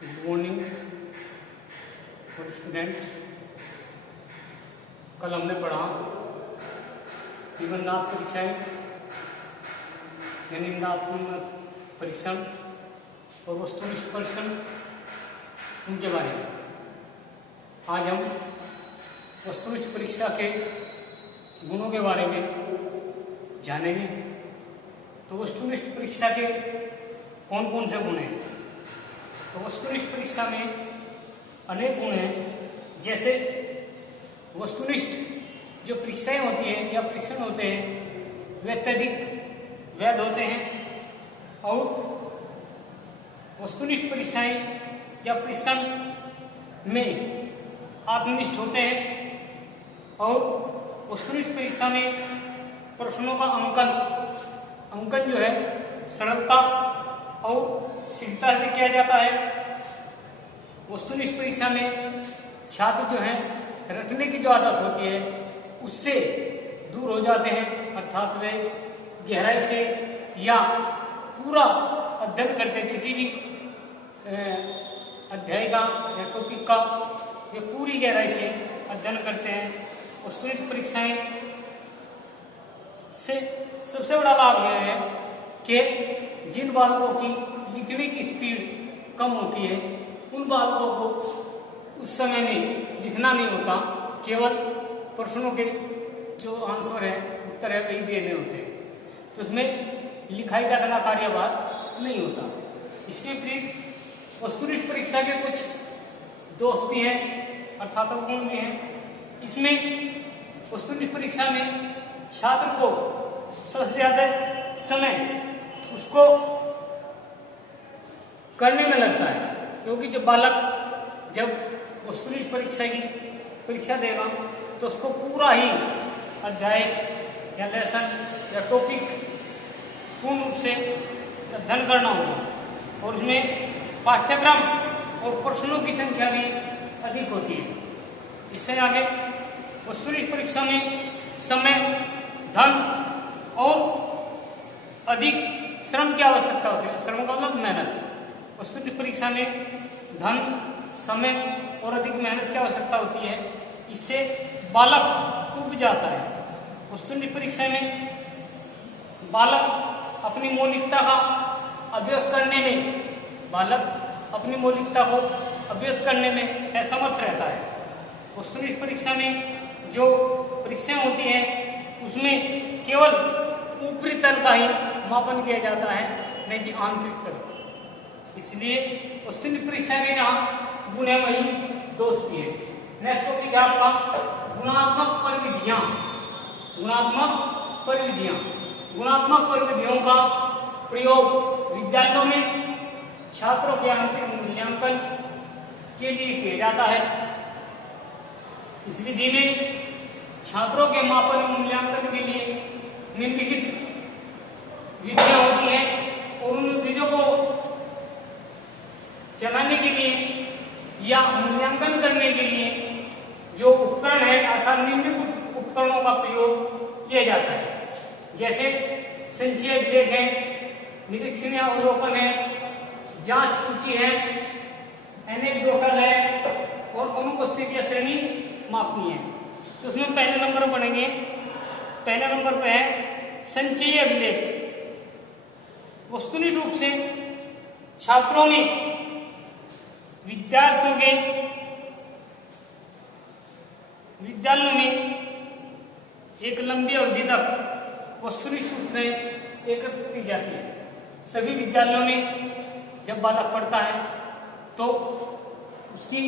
Good morning students. कल हमने पढ़ा निबंधात्मक परीक्षाएं यानी निबंधात्मक परीक्षण और वस्तुनिष्ठ परीक्षण उनके बारे में। आज हम वस्तुनिष्ठ परीक्षा के गुणों के बारे में जानेंगे। तो वस्तुनिष्ठ परीक्षा के कौन कौन से गुण हैं? तो वस्तुनिष्ठ परीक्षा में अनेक गुण हैं। जैसे वस्तुनिष्ठ जो परीक्षाएं होती हैं या परीक्षण होते हैं वे अत्यधिक वैध होते हैं, और वस्तुनिष्ठ परीक्षाएं या परीक्षण में आत्मनिष्ठ होते हैं, और वस्तुनिष्ठ परीक्षा में प्रश्नों का अंकन जो है सरलता और शीघ्रता से किया जाता है। वस्तुनिष्ठ परीक्षा में छात्र जो है रटने की जो आदत होती है उससे दूर हो जाते हैं, अर्थात वे गहराई से या पूरा अध्ययन करते हैं, किसी भी अध्याय का या टॉपिक का वे पूरी गहराई से अध्ययन करते हैं। वस्तुनिष्ठ परीक्षाएं से सबसे बड़ा लाभ यह है कि जिन बालकों की लिखने की स्पीड कम होती है उन बालकों को उस समय में लिखना नहीं होता, केवल प्रश्नों के जो आंसर है उत्तर है वही देने होते हैं, तो उसमें लिखाई का इतना कार्यभार नहीं होता। इसके विपरीत वस्तुनिष्ठ परीक्षा के कुछ दोष भी हैं अर्थात गुण भी हैं। इसमें वस्तुनिष्ठ परीक्षा में छात्र को सबसे ज्यादा समय उसको करने में लगता है, क्योंकि जब बालक जब वस्तुनिष्ठ परीक्षा की परीक्षा देगा तो उसको पूरा ही अध्याय या लेसन या टॉपिक पूर्ण रूप से अध्ययन करना होगा, और उसमें पाठ्यक्रम और प्रश्नों की संख्या भी अधिक होती है। इससे आगे वस्तुनिष्ठ परीक्षा में समय, धन और अधिक श्रम की आवश्यकता होती है। श्रम का मतलब मेहनत। वस्तुनिष्ठ परीक्षा में धन, समय और अधिक मेहनत की आवश्यकता होती है। इससे बालक उब जाता है। वस्तुनिष्ठ परीक्षा में बालक अपनी मौलिकता का अभिव्यक्त करने में असमर्थ रहता है। वस्तुनिष्ठ परीक्षा में जो परीक्षाएं होती हैं उसमें केवल ऊपरी तल का ही मापन किया जाता है, नहीं कि आंतरिक तल। इसलिए वस्तुनिष्ठ परीक्षा के जहाँ गुण है वही दोष भी है। नेक्स्ट टॉपिक है आपका गुणात्मक परिविधियां। गुणात्मक परिविधियों का प्रयोग विद्यालयों में छात्रों के अंतिम मूल्यांकन के लिए किया जाता है। इस विधि में छात्रों के मापन मूल्यांकन के लिए निम्नलिखित विधियां होती हैं, और उन विधियों को चलाने के लिए या मूल्यांकन करने के लिए जो उपकरण है अर्थात निम्नलिखित उपकरणों का प्रयोग किया जाता है। जैसे संचय विलेख है, निरीक्षण या अवलोकन है, जांच सूची है, एनेक्डोटल है और अनुपस्थिति या श्रेणी मापनी है। तो उसमें पहले नंबर पर पढ़ेंगे। पहले नंबर पर है संचय अभिलेख। वस्तुनिष्ठ रूप से छात्रों ने विद्यालयों में एक लंबी अवधि तक वस्तुनिष्ठ सूचनाएं एकत्रित की जाती है। सभी विद्यालयों में जब बालक पढ़ता है तो उसकी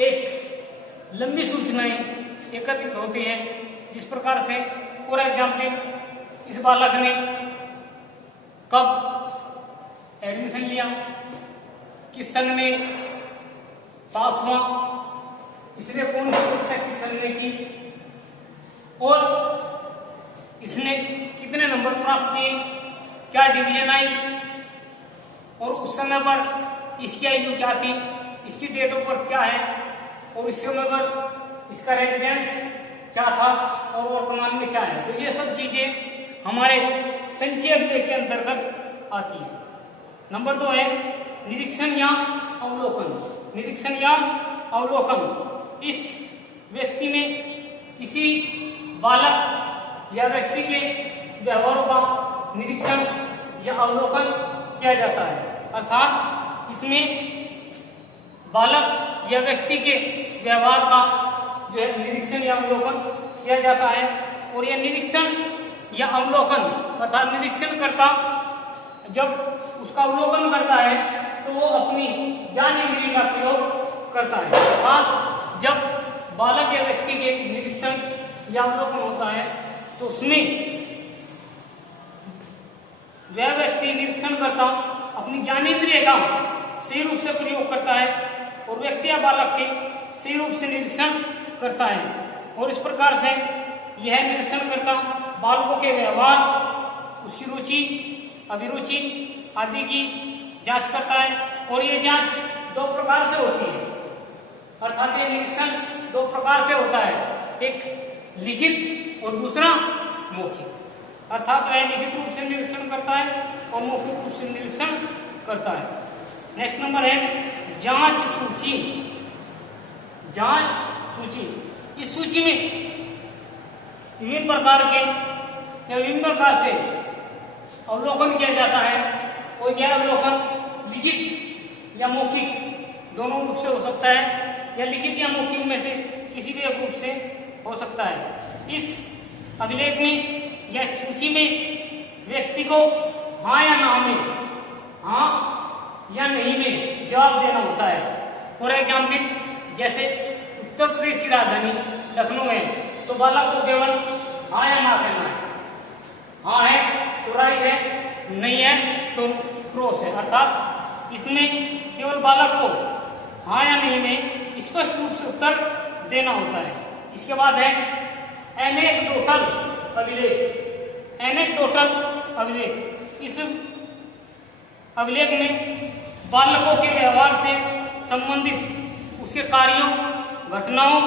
एक लंबी सूचनाएं एकत्रित होती है, जिस प्रकार से फॉर एग्जाम्पल इस बालक ने कब एडमिशन लिया, किस सन में पास हुआ, इसने कौन सी परीक्षा किस सन में की, और इसने कितने नंबर प्राप्त किए, क्या डिवीजन आई, और उस समय पर इसकी आयु क्या थी, इसकी डेट ऑफ बर्थ क्या है, और इस समय पर इसका रेजिडेंस क्या था और वर्तमान में क्या है। तो ये सब चीजें हमारे संचय अभिलेख के अंतर्गत आती है। नंबर 2 है निरीक्षण या अवलोकन, निरीक्षण या अवलोकन। इस व्यक्ति में किसी बालक या व्यक्ति के व्यवहारों का निरीक्षण या अवलोकन किया जाता है, अर्थात इसमें बालक या व्यक्ति के व्यवहार का जो है निरीक्षण या अवलोकन किया जाता है। और यह निरीक्षण या अवलोकन अर्थात निरीक्षण करता जब उसका अवलोकन करता है तो वो अपनी ज्ञानेंद्रिय का प्रयोग करता है, अर्थात जब बालक या व्यक्ति के निरीक्षण या अवलोकन होता है तो उसमें वह व्यक्ति निरीक्षण करता अपनी ज्ञानेंद्रिय का सही रूप से प्रयोग करता है और व्यक्ति या बालक के सही रूप से निरीक्षण करता है। और इस प्रकार से यह निरीक्षण करता बालकों के व्यवहार, उसकी रुचि, अभिरुचि आदि की जांच करता है। और ये जांच दो प्रकार से होती है, अर्थात ये निरीक्षण दो प्रकार से होता है, एक लिखित और दूसरा मौखिक। अर्थात वह लिखित रूप से निरीक्षण करता है और मौखिक रूप से निरीक्षण करता है। नेक्स्ट नंबर है जांच सूची। जांच सूची, इस सूची में विभिन्न प्रकार के या विभिन्न प्रकार से अवलोकन किया जाता है और यह अवलोकन लिखित या मौखिक दोनों रूप से हो सकता है या लिखित या मौखिक में से किसी भी एक रूप से हो सकता है। इस अभिलेख में या सूची में व्यक्ति को हाँ या ना में, हाँ या नहीं में जवाब देना होता है। फॉर एग्जाम्पल, जैसे उत्तर प्रदेश की राजधानी लखनऊ है तो बालक को केवल हाँ या ना कहना है। हाँ है तो राइट है, नहीं है तो क्रॉस है, अर्थात इसमें केवल बालक को हाँ या नहीं में स्पष्ट रूप से उत्तर देना होता है। इसके बाद है एनेक्डोटल अभिलेख। एनेक्डोटल अभिलेख, इस अभिलेख में बालकों के व्यवहार से संबंधित उसके कार्यों, घटनाओं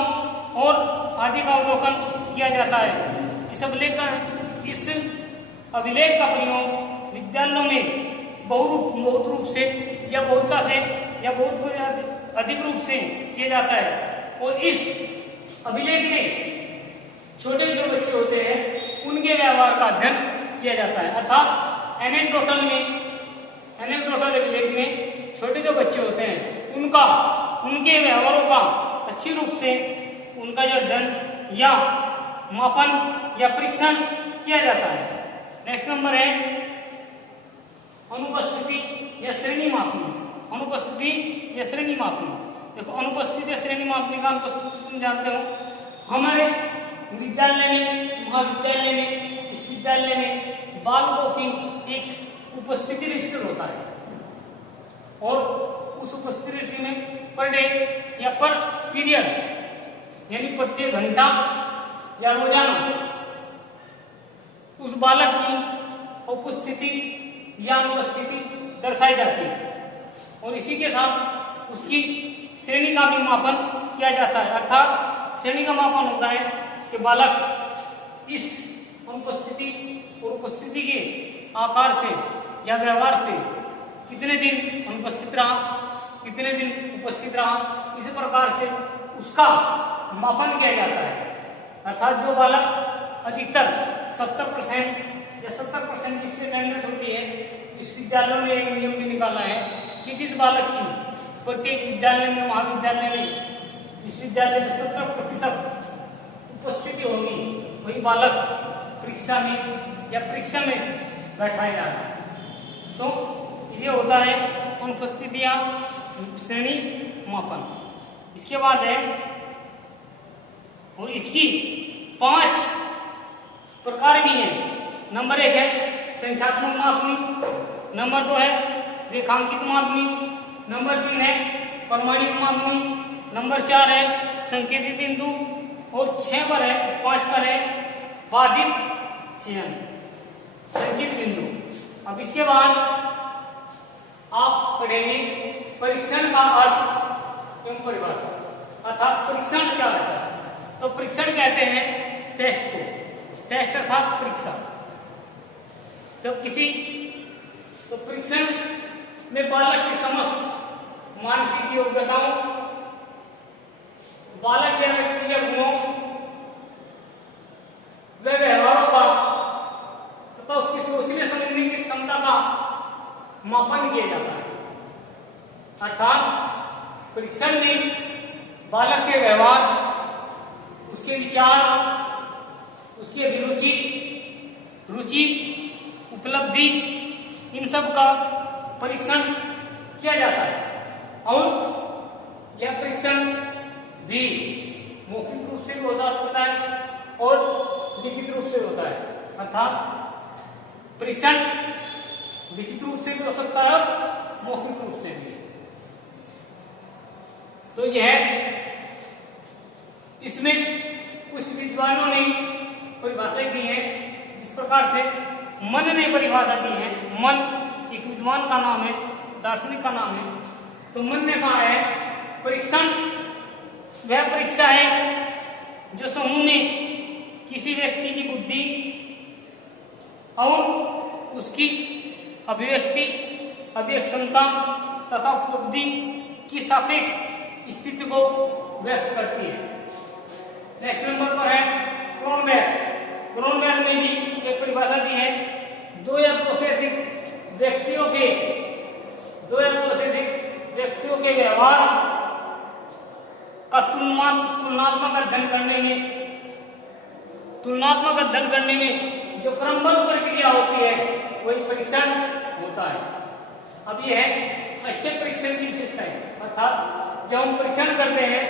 और आदि का अवलोकन किया जाता है। इस अभिलेख का प्रयोग विद्यालयों में बहुत रूप से या बहुलता से या बहुत अधिक रूप से किया जाता है। और इस अभिलेख में छोटे जो बच्चे होते हैं उनके व्यवहार का अध्ययन किया जाता है, अर्थात एनेक्डोटल अभिलेख में छोटे जो बच्चे होते हैं उनके व्यवहारों का अच्छी रूप से उनका जो अध्ययन या मापन या परीक्षण किया जाता है। नेक्स्ट नंबर है अनुपस्थिति या श्रेणी मापनी। अनुपस्थिति या श्रेणी मापनी, देखो अनुपस्थिति या श्रेणी मापनी का अनुपस्थिति तुम जानते हो, हमारे विद्यालय में, महाविद्यालय में, विश्वविद्यालय में बालकों की एक उपस्थिति रजिस्टर होता है और उस उपस्थिति रजिस्टर में पर डे या पर पीरियड यानी प्रत्येक घंटा या रोजाना उस बालक की उपस्थिति या अनुपस्थिति दर्शाई जाती है और इसी के साथ उसकी श्रेणी का भी मापन किया जाता है। अर्थात श्रेणी का मापन होता है कि बालक इस अनुपस्थिति और उपस्थिति के आकार से या व्यवहार से कितने दिन अनुपस्थित रहा, कितने दिन उपस्थित रहा, इसी प्रकार से उसका मापन किया जाता है। अर्थात जो बालक अधिकतर 70% या 70% जिसकी अटेंडेंस होती है, विश्वविद्यालयों ने एक नियम भी निकाला है कि जिस बालक की प्रत्येक विद्यालय में, महाविद्यालय में, विश्वविद्यालय में 70% उपस्थिति होगी, वही बालक परीक्षा में या परीक्षा में बैठाया जाता है। तो ये होता है अनुपस्थिति या श्रेणी मापन। इसके बाद है और इसकी 5 प्रकार भी हैं। नंबर 1 है संख्यात्मक मापनी, नंबर 2 है रेखांकित मापनी, नंबर 3 है प्रमाणित मापनी, नंबर 4 है संकेतित बिंदु और 6 पर है 5 पर है बाधित चयन, संचित बिंदु। अब इसके बाद आप पढ़ेंगे परीक्षण का अर्थ एवं परिभाषा, अर्थात परीक्षण क्या होता है। तो परीक्षण कहते हैं टेस्ट को, टेस्ट अर्थात परीक्षा। तो परीक्षण में बालक की समस्त मानसिक योग्यताओं, बालक या व्यक्ति के गुणों व व्यवहारों का तथा उसकी सोचने समझने की क्षमता का मापन किया जाता है। अर्थात परीक्षण में बालक के व्यवहार, उसके विचार, उसकी अभिरुचि, रुचि, उपलब्धि, इन सब का परीक्षण किया जाता है। और यह परीक्षण भी मौखिक रूप से भी होता है और लिखित रूप से होता है। अर्थात परीक्षण लिखित रूप से भी हो सकता है और मौखिक रूप से भी। तो यह इसमें कुछ विद्वानों ने परिभाषा दी है, जिस प्रकार से मन ने परिभाषा दी है। मन एक विद्वान का नाम है, दार्शनिक का नाम है। तो मन ने कहा है परीक्षण वह परीक्षा है जो समूह में किसी व्यक्ति की बुद्धि और उसकी अभिव्यक्ति, अभिक्षमता तथा उपलब्धि की सापेक्ष स्थिति को व्यक्त करती है। नेक्स्ट नंबर पर है क्रोनबेक। क्रोनबेक ने भी एक परिभाषा दी है, दो या दो से अधिक व्यक्तियों के व्यवहार का तुलनात्मक अध्ययन करने में जो क्रमबद्ध प्रक्रिया होती है वही परीक्षण होता है। अब यह है अच्छे परीक्षण की विशेषता है। अर्थात जब हम परीक्षण करते हैं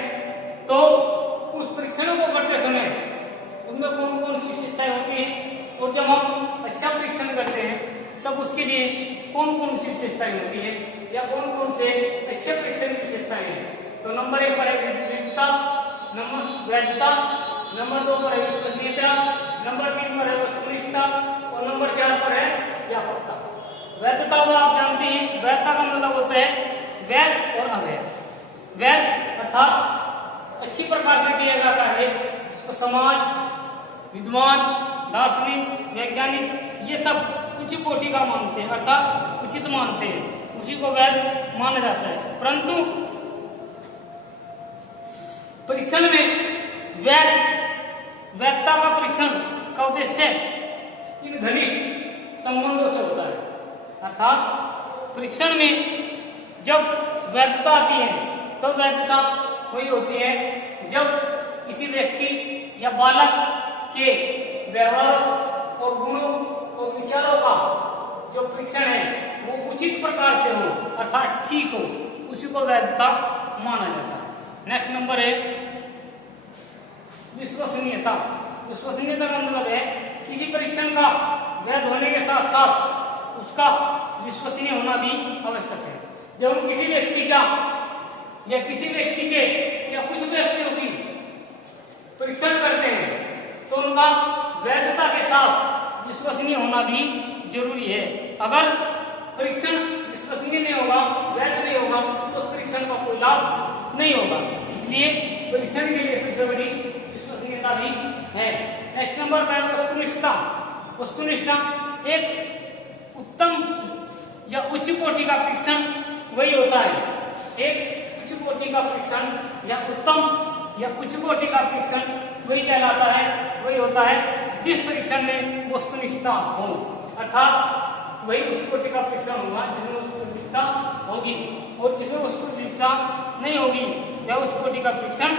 तो उस परीक्षणों को करते समय उनमें कौन कौन सी विशेषताएं होती हैं, और जब हम अच्छा परीक्षण करते हैं तब उसके लिए कौन कौन सी विशेषताएं होती है या कौन कौन से अच्छे परीक्षण की विशेषताएं हैं। तो नंबर 1 पर है वैधता, नंबर 2 पर है विश्वसनीयता, नंबर 3 पर है वस्तुनिष्ठता और नंबर 4 पर है व्यापकता। वैधता को आप जानते हैं, वैधता का मतलब होता है वैध और अवैध। वैध अर्थात अच्छी प्रकार से किया जाता है, जिसको समाज, विद्वान, दार्शनिक, वैज्ञानिक ये सब उच्च कोटि का मानते हैं, अर्थात उचित मानते हैं, उसी को वैध माना जाता है। परंतु परीक्षण में वैधता का परीक्षण का उद्देश्य इन घनिष्ठ संबंधों से होता है। अर्थात परीक्षण में जब वैधता आती है तो वैधता वही होती है जब किसी व्यक्ति या बालक के व्यवहारों और गुणों और विचारों का जो परीक्षण है वो उचित प्रकार से हो, अर्थात ठीक हो, उसी को वैधता माना जाता है। नेक्स्ट नंबर है विश्वसनीयता। विश्वसनीयता का मतलब है किसी परीक्षण का वैध होने के साथ साथ उसका विश्वसनीय होना भी आवश्यक है। जब हम किसी व्यक्ति का या किसी व्यक्ति के या कुछ व्यक्तियों की परीक्षण करते हैं तो उनका वैधता के साथ विश्वसनीय होना भी जरूरी है। अगर परीक्षण विश्वसनीय नहीं होगा, वैध नहीं होगा तो उस परीक्षण का कोई लाभ नहीं होगा। इसलिए परीक्षण के लिए सबसे बड़ी विश्वसनीयता भी है। नेक्स्ट नंबर पर वस्तुनिष्ठता। वस्तुनिष्ठता एक उत्तम या उच्च कोटि का परीक्षण वही होता है, एक उच्च कोटि का परीक्षण या उत्तम या उच्च कोटि का परीक्षण वही कहलाता है, वही होता है जिस परीक्षण में वस्तुनिष्ठता हो। अर्थात वही उच्च कोटि का परीक्षण होगा जिसमें वस्तुनिष्ठता होगी, और जिसमें वस्तुनिष्ठता नहीं होगी वह उच्च कोटि का परीक्षण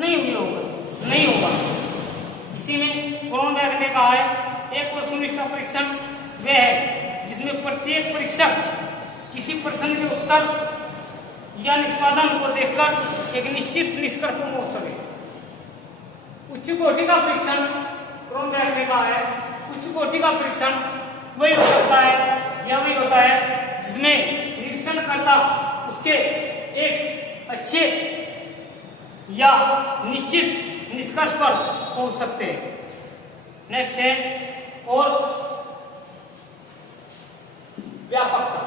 नहीं होगा। इसी में क्रोनबेक ने कहा है एक वस्तुनिष्ठ परीक्षण वह है जिसमें प्रत्येक परीक्षक किसी प्रश्न के उत्तर या निष्पादन को देखकर एक निश्चित निष्कर्ष पर पहुंच सके। उच्च कोटि का परीक्षण क्रोनबेक ने कहा है उच्च कोटि का परीक्षण वही हो सकता है या वही होता है जिसमें निरीक्षणकर्ता उसके एक अच्छे या निश्चित निष्कर्ष पर पहुंच सकते हैं। नेक्स्ट है और व्यापकता।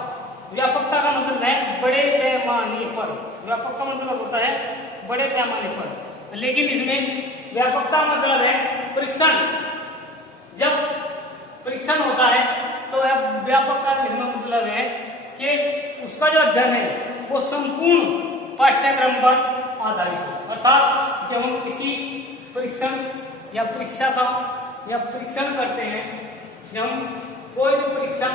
व्यापकता का मतलब है बड़े पैमाने पर। व्यापक का मतलब होता है बड़े पैमाने पर, लेकिन इसमें व्यापकता मतलब है परीक्षण। जब परीक्षण होता है तो व्यापक का इसमें मतलब है कि उसका जो अध्ययन है वो संपूर्ण पाठ्यक्रम पर आधारित हो। अर्थात जब हम किसी परीक्षण या परीक्षा का या परीक्षण करते हैं, जब हम कोई भी परीक्षा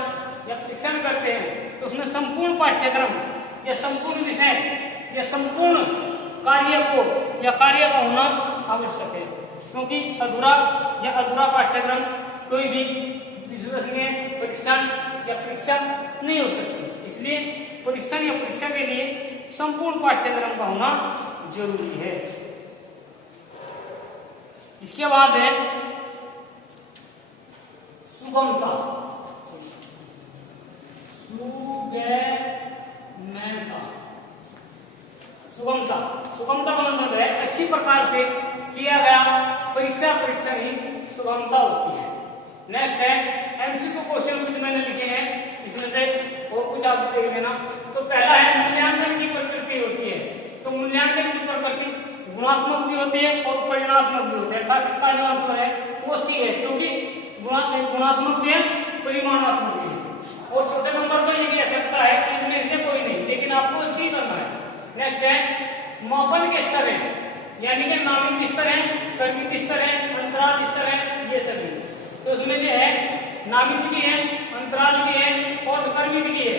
या परीक्षण करते हैं तो उसमें संपूर्ण पाठ्यक्रम या संपूर्ण विषय या संपूर्ण कार्य को या कार्य का होना आवश्यक है, क्योंकि अधूरा पाठ्यक्रम कोई भी विश्वसनीय परीक्षण या परीक्षा नहीं हो सकती। इसलिए परीक्षण या परीक्षा के लिए संपूर्ण पाठ्यक्रम का होना जरूरी है। इसके बाद है सुगमता। सुगमता का मतलब है अच्छी प्रकार से किया गया परीक्षा ही सुगमता होती है। नेक्स्ट है एमसीक्यू क्वेश्चन कुछ मैंने लिखे हैं, इसमें से और कुछ आप देख लेना। तो पहला है मूल्यांकन की प्रकृति होती है। तो मूल्यांकन की प्रकृति गुणात्मक भी होती है और परिमाणात्मक भी होती है। अर्थात इसका जो आंसर है वो सी है, क्योंकि गुणात्मक भी है परिमाणात्मक भी है। और छोटे नंबर पर ये भी आ सकता है कि इनमें से कोई नहीं, लेकिन आपको सी करना है। नेक्स्ट है मापन के स्तर है, यानी कि नामित स्तर है, कर्मित स्तर है, अंतराल स्तर है, ये सभी। तो उसमें जो है नामित भी है, अंतराल भी है और कर्मित भी है।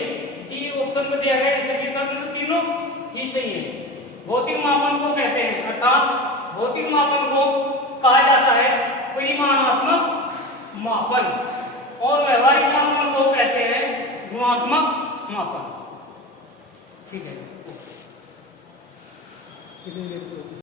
डी ऑप्शन में दिया गया, सभी तत्व तीनों ही सही है। भौतिक मापन को कहते हैं, अर्थात भौतिक मापन को कहा जाता है परिमाणात्मक मापन और व्यवहारिक मापन को कहते हैं गुणात्मक मापन। ठीक है।